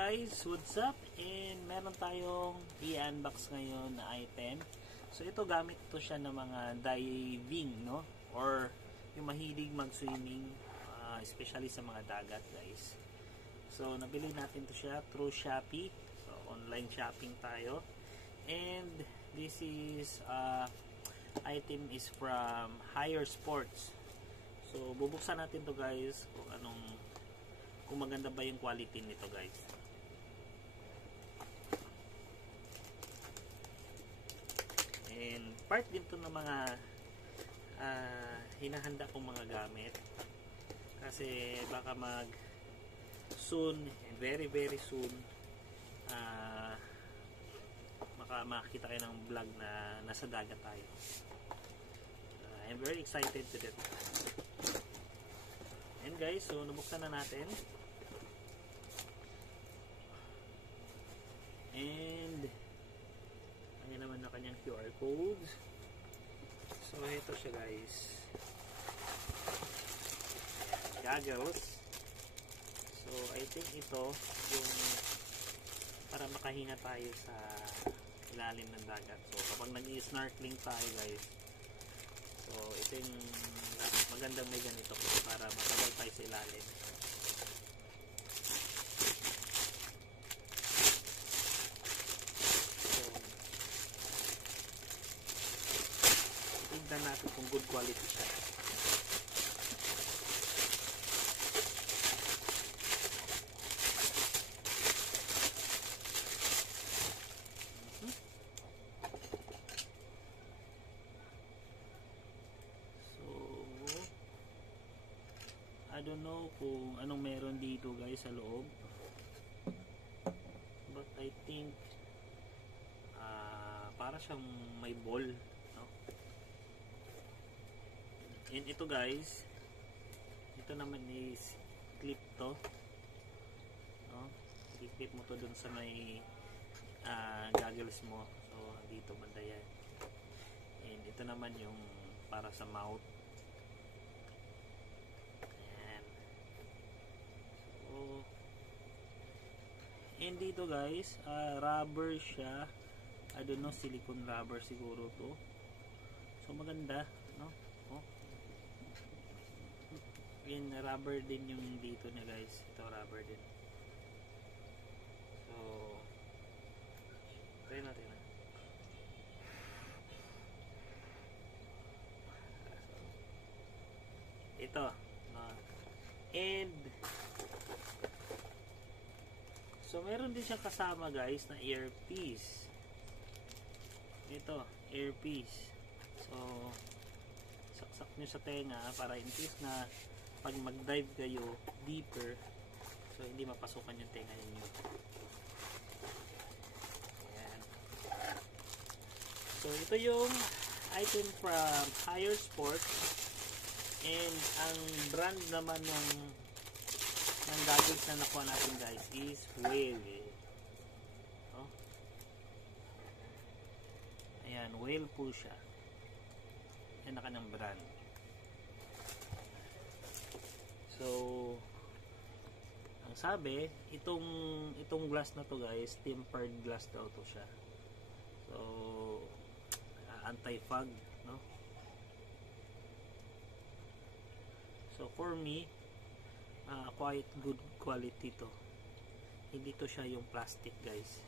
guys, what's up? And meron tayong i-unbox ngayon na item. So ito, gamit to siya ng mga diving, no? Or yung mahilig mag-swimming, especially sa mga dagat, guys. So nabili natin to siya through Shopee. So online shopping tayo. And this is item is from Higher Sports. So bubuksan natin to, guys, kung maganda ba yung quality nito, guys. And part din to ng mga hinahanda kong mga gamit, kasi baka soon, very soon, makita kayo ng vlog na nasa dagat tayo. I'm very excited to that. And guys, so nabuksan na natin. And ayan naman na kanyang QR code. So ito siya, guys. Goggles. So I think ito yung para makahinga tayo sa ilalim ng dagat. So kapag nag-i-snorkeling tayo, guys, so ito yung magandang may ganito para matagal tayo sa ilalim. Tignan natin kung good quality siya. So I don't know kung anong meron dito, guys, sa loob, but I think para siyang may ball, no? And ito, guys, ito naman is clip to, no? I-clip mo to dun sa may goggles mo. So dito banda yan. And ito naman yung para sa mouth. Ayan. So and dito, guys, rubber siya. I don't know, silicone rubber siguro to. So maganda, no? Oh. Yan, rubber din yung dito niya, guys. Ito rubber din. So try natin. Ito, no? And so meron din siyang kasama, guys, na earpiece. Ito, earpiece. So saksak nyo sa tenga para in case na pag mag-dive kayo deeper, so hindi mapasukan yung tenga ninyo. Ayan. So ito yung item from Higher Sports. And ang brand naman ng goggles na nakuha natin, guys, is Whale. Oh. Ayan, Whale po siya. Yan na kanyang brand. So ang sabi, itong glass na to, guys, tempered glass daw to siya. So anti-fog, no? So for me, quite good quality to. Hindi to siya yung plastic, guys.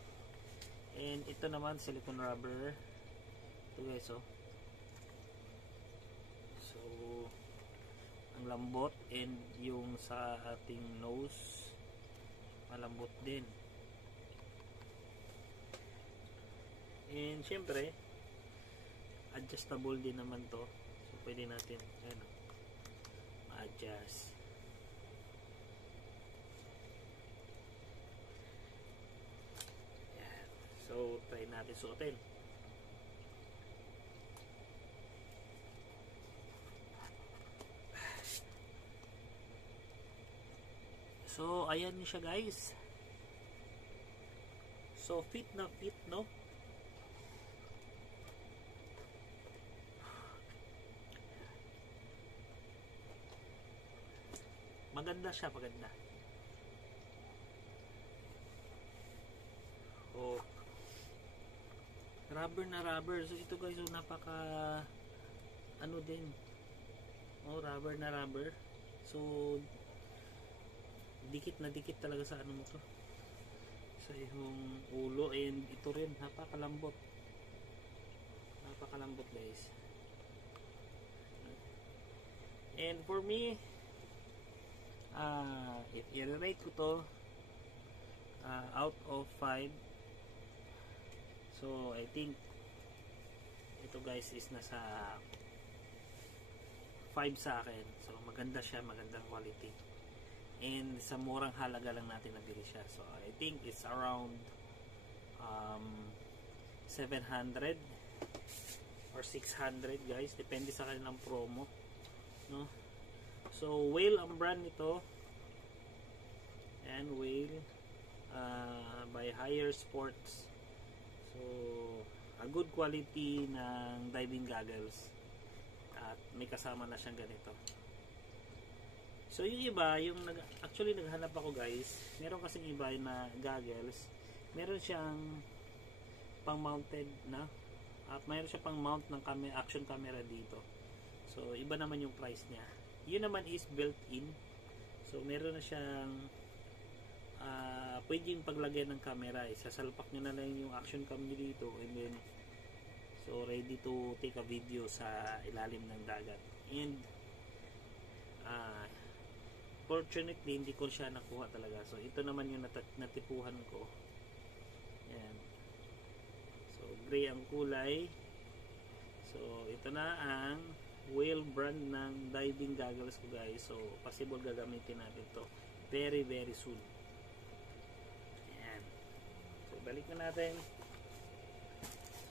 And ito naman silicone rubber. Ito, guys, oh. So ang lambot, and yung sa ating nose malambot din. And syempre adjustable din naman to. So pwede natin ma-adjust. Yan. So try natin suotin. So ayan niya siya, guys. So fit na fit, no? Maganda siya, maganda. rubber na rubber. So ito guys, so napaka ano din. Rubber na rubber. So dikit na dikit talaga sa ano mo to. Sa yung ulo, and ito rin napakalambot. Napakalambot guys. And for me, i-rate ko to out of 5. So I think ito guys is nasa 5 sa akin. So maganda siya, magandang quality, and sa murang halaga lang natin nabili siya. So I think it's around 700 or 600 guys, depende sa kanilang promo, no? So Whale ang brand nito, and Whale by Higher Sports. So a good quality ng diving goggles, at may kasama na siyang ganito. So yung iba, actually naghanap ako guys, meron kasing iba na goggles, meron siyang pang mounted na, at mayroon siya pang mount ng action camera dito. So iba naman yung price niya. Yun naman is built in. So meron na siyang pwedeng paglagyan ng camera. Sasalpak nyo na lang yung action cam nyo dito, and then so ready to take a video sa ilalim ng dagat. And fortunately hindi ko siya nakuha talaga. So ito naman yung natipuhan ko. Yan. So gray ang kulay. So ito na ang Whale brand ng diving goggles ko guys. So possible gagamitin natin to very very soon. Yan. So balik na natin.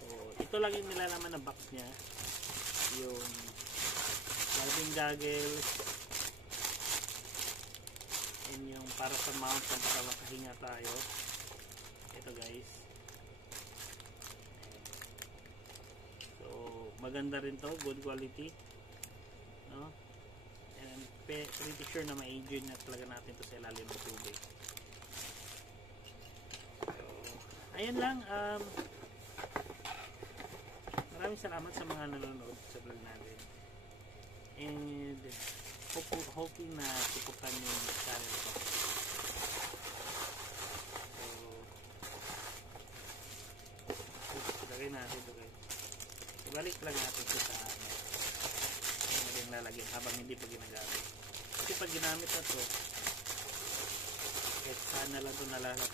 So ito lang yung nilalaman ng box niya, yung diving goggles, and yung para sa mount, para makahinga tayo. Ito guys. So maganda rin to, good quality, no? And pretty sure na ma-enjoy na talaga natin to sa ilalim ng tubig. So ayan lang. Maraming salamat sa mga nanonood sa vlog natin, and hoping na suportan niyo yung channel ko. So ilagay natin ito guys. Ibalik lang natin ito sa yung lalagyan habang hindi pa ginagamit, kasi pag ginamit na ito, kahit saan na lang ito nalalap.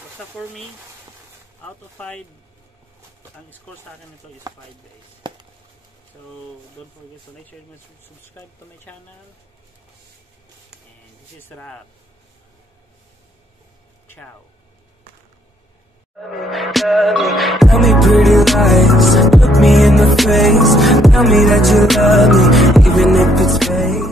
Basta for me, out of 5, ang score sa akin nito is 5 guys. So don't forget to like, share, and subscribe to my channel. And this is Rab. Ciao. Tell me pretty lies, look me in the face, tell me that you love me, even if it's fake.